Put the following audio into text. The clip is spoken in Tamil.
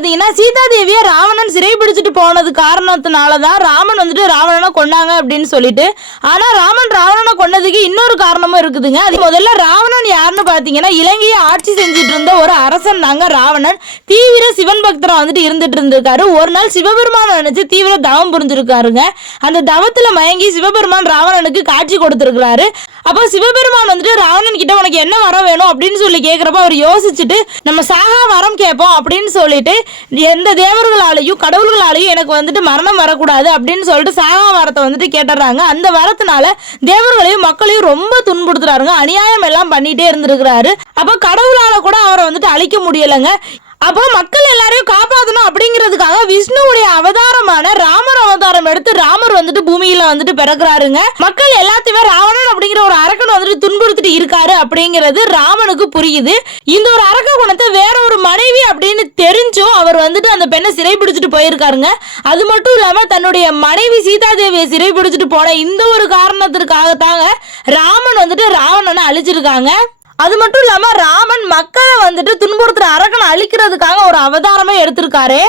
பாத்தீங்கன்னா சீதா தேவியை ராவணன் சிறை பிடிச்சிட்டு போனது காரணத்தினால தான் ராமன் வந்துட்டு ராவணனை கொண்டாங்க அப்படின்னு சொல்லிட்டு. ஆனா ராமன் ராவணனை கொன்னதுக்கு இன்னொரு காரணமும் இருக்குதுங்க. அது முதல்ல ராவணன் யாருன்னு பாத்தீங்கன்னா இலங்கையை ஆட்சி செஞ்சுட்டு இருந்த ஒரு அரசன் தாங்க ராவணன். தீவிர சிவன் பக்தரா வந்துட்டு இருந்துட்டு இருந்திருக்காரு. ஒரு நாள் சிவபெருமான நினைச்சு தீவிர தவம் புரிஞ்சிருக்காருங்க. அந்த தவத்துல மயங்கி சிவபெருமான் ராவணனுக்கு காட்சி கொடுத்திருக்கிறாரு. அப்போ சிவபெருமான் வந்துட்டு ராவணன் கிட்ட உனக்கு என்ன வரம் வேணும் அப்படின்னு சொல்லி கேட்குறப்ப அவர் யோசிச்சுட்டு நம்ம சாகா வரம் கேட்போம் அப்படின்னு சொல்லிட்டு எந்த தேவர்களாலையும் கடவுள்களாலையும் எனக்கு வந்துட்டு மரணம் வரக்கூடாது அப்படின்னு சொல்லிட்டு சாகா வரத்தை வந்துட்டு கேட்டுறாங்க. அந்த வரத்தினால தேவர்களையும் மக்களையும் ரொம்ப துன்புறுத்துறாருங்க. அநியாயம் எல்லாம் பண்ணிட்டே இருந்திருக்கிறாரு. அப்போ கடவுளால கூட அவரை வந்துட்டு அழிக்க முடியலைங்க. அப்போ மக்கள் எல்லாரையும் காப்பாற்றணும் அப்படிங்கிறதுக்காக விஷ்ணுவுடைய அடுத்து ராமர் வந்துட்டு பூமியில வந்துட்டு பிறகுறாருங்க. மக்கள் எல்லாத்தையுமே ராவணன் அப்படிங்கிற ஒரு அரக்கன் வந்துட்டு துன்புறுத்திட்டு இருக்காரு அப்படிங்கிறது ராமனுக்கு புரியுது. இந்த ஒரு அரக்க குணத்தை வேற ஒரு மனைவி அப்படின்னு தெரிஞ்சும் அவர் வந்துட்டு அந்த பெண்ணை சிறை பிடிச்சிட்டு போயிருக்காருங்க. அது மட்டும் இல்லாம தன்னுடைய மனைவி சீதா தேவியை சிறை பிடிச்சிட்டு போன இந்த ஒரு காரணத்திற்காகத்தாங்க ராமன் வந்துட்டு ராவணனை அழிச்சிருக்காங்க. அது மட்டும் இல்லாம ராமன் மக்களை வந்துட்டு துன்புறுத்துற அரக்கனை அழிக்கிறதுக்காக ஒரு அவதாரமே எடுத்திருக்காரு.